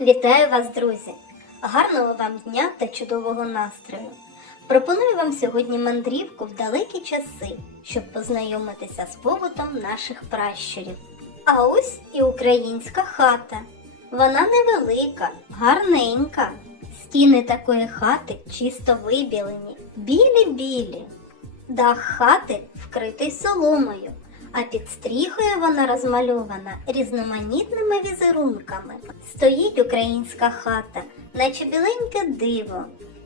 Вітаю вас, друзі! Гарного вам дня та чудового настрою! Пропоную вам сьогодні мандрівку в далекі часи, щоб познайомитися з побутом наших пращурів. А ось і українська хата. Вона невелика, гарненька. Стіни такої хати чисто вибілені, білі-білі. Дах хати вкритий соломою, а під стріхою вона розмальована різноманітними візерунками. Стоїть українська хата, наче біленьке диво,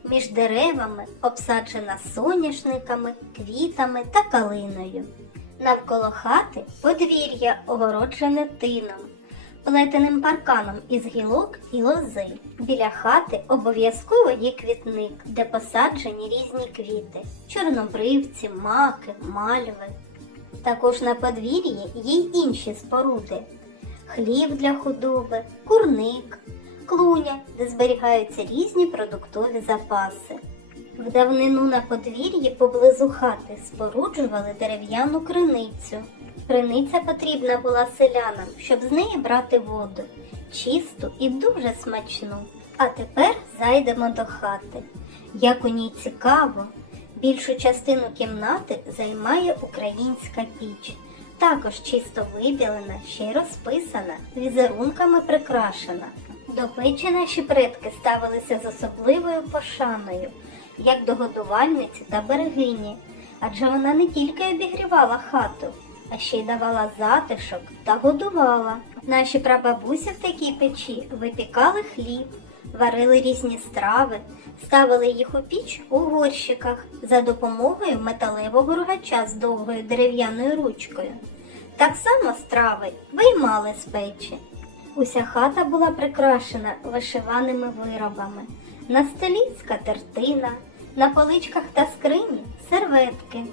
між деревами обсаджена соняшниками, квітами та калиною. Навколо хати подвір'я огороджене тином, плетеним парканом із гілок і лози. Біля хати обов'язково є квітник, де посаджені різні квіти чорнобривці, маки, мальви. Також на подвір'ї є й інші споруди: хлів для худоби, курник, клуня, де зберігаються різні продуктові запаси. В давнину на подвір'ї поблизу хати споруджували дерев'яну криницю. Криниця потрібна була селянам, щоб з неї брати воду, чисту і дуже смачну. А тепер зайдемо до хати. Як у ній цікаво, більшу частину кімнати займає українська піч. Також чисто вибілена, ще й розписана, візерунками прикрашена. До печі наші предки ставилися з особливою пошаною, як до годувальниці та берегині, адже вона не тільки обігрівала хату, а ще й давала затишок та годувала. Наші прабабусі в такій печі випікали хліб, варили різні страви, ставили їх у піч у горщиках за допомогою металевого рогача з довгою дерев'яною ручкою. Так само страви виймали з печі. Уся хата була прикрашена вишиваними виробами. На столі скатертина, на поличках та скрині серветки.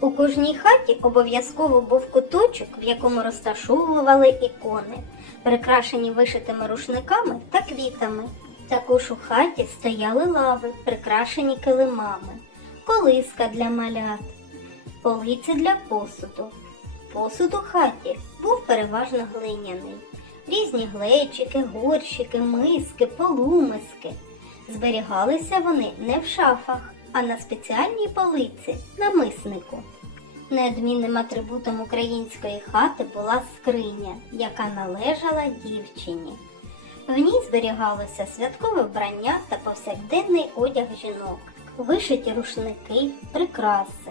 У кожній хаті обов'язково був куточок, в якому розташовували ікони, прикрашені вишитими рушниками та квітами. Також у хаті стояли лави, прикрашені килимами, колиска для малят, полиці для посуду. Посуд у хаті був переважно глиняний. Різні глечики, горщики, миски, полумиски. Зберігалися вони не в шафах, а на спеціальній полиці на миснику. Неодмінним атрибутом української хати була скриня, яка належала дівчині. В ній зберігалося святкове вбрання та повсякденний одяг жінок, вишиті рушники, прикраси.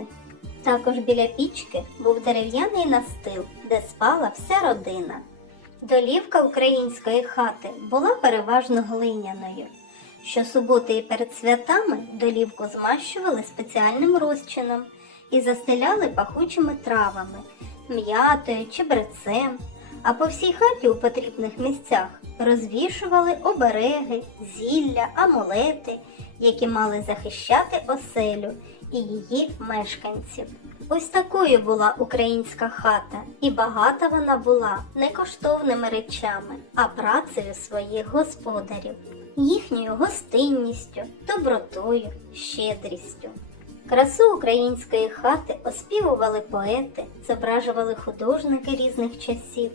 Також біля пічки був дерев'яний настил, де спала вся родина. Долівка української хати була переважно глиняною. Щосуботи і перед святами долівку змащували спеціальним розчином і застеляли пахучими травами, м'ятою, чебрецем, а по всій хаті у потрібних місцях розвішували обереги, зілля, амулети, які мали захищати оселю і її мешканців. Ось такою була українська хата, і багата вона була не коштовними речами, а працею своїх господарів, їхньою гостинністю, добротою, щедрістю. Красу української хати оспівували поети, зображували художники різних часів,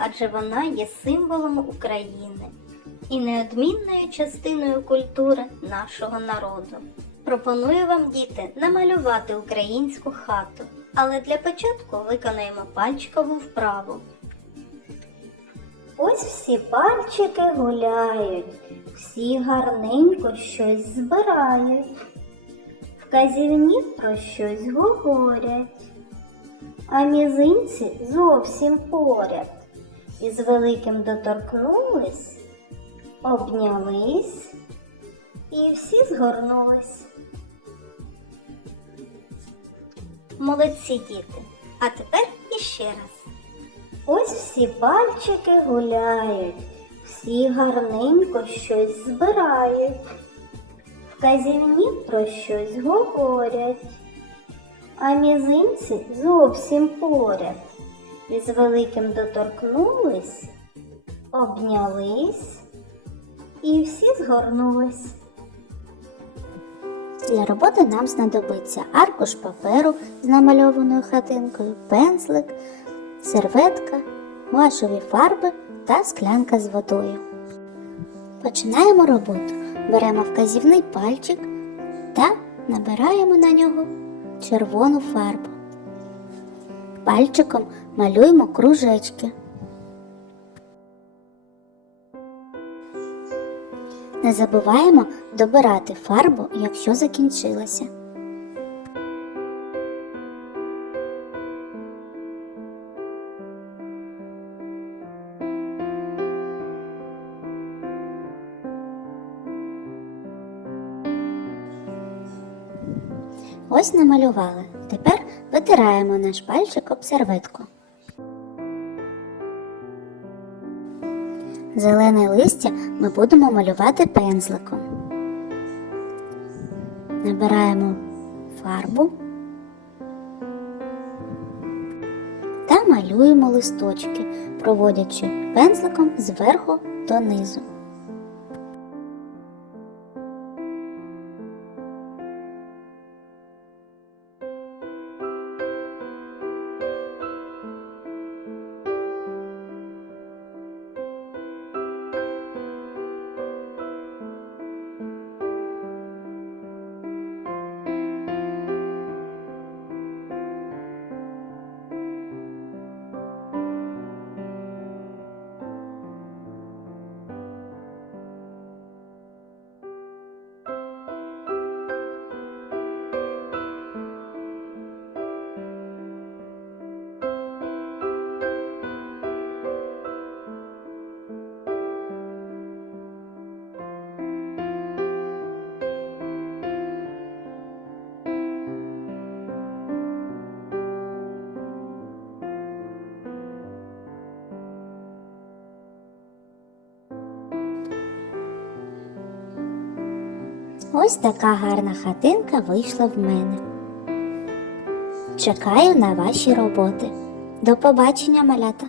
адже вона є символом України і неодмінною частиною культури нашого народу. Пропоную вам, діти, намалювати українську хату, але для початку виконаємо пальчикову вправу. Ось всі пальчики гуляють, всі гарненько щось збирають, вказівні про щось говорять, а мізинці зовсім поряд. І з великим доторкнулись, обнялись і всі згорнулись. Молодці діти. А тепер іще раз. Ось всі пальчики гуляють, всі гарненько щось збирають, вказівні про щось говорять, а мізинці зовсім поряд. З великим доторкнулись, обнялись і всі згорнулись. Для роботи нам знадобиться аркуш паперу з намальованою хатинкою, пензлик, серветка, гуашеві фарби та склянка з водою. Починаємо роботу. Беремо вказівний пальчик та набираємо на нього червону фарбу. Пальчиком малюємо кружечки. Не забуваємо добирати фарбу, якщо закінчилася. Ось намалювали. Тепер витираємо наш пальчик об серветку. Зелене листя ми будемо малювати пензликом. Набираємо фарбу та малюємо листочки, проводячи пензликом зверху донизу. Ось така гарна хатинка вийшла в мене. Чекаю на ваші роботи. До побачення, малята!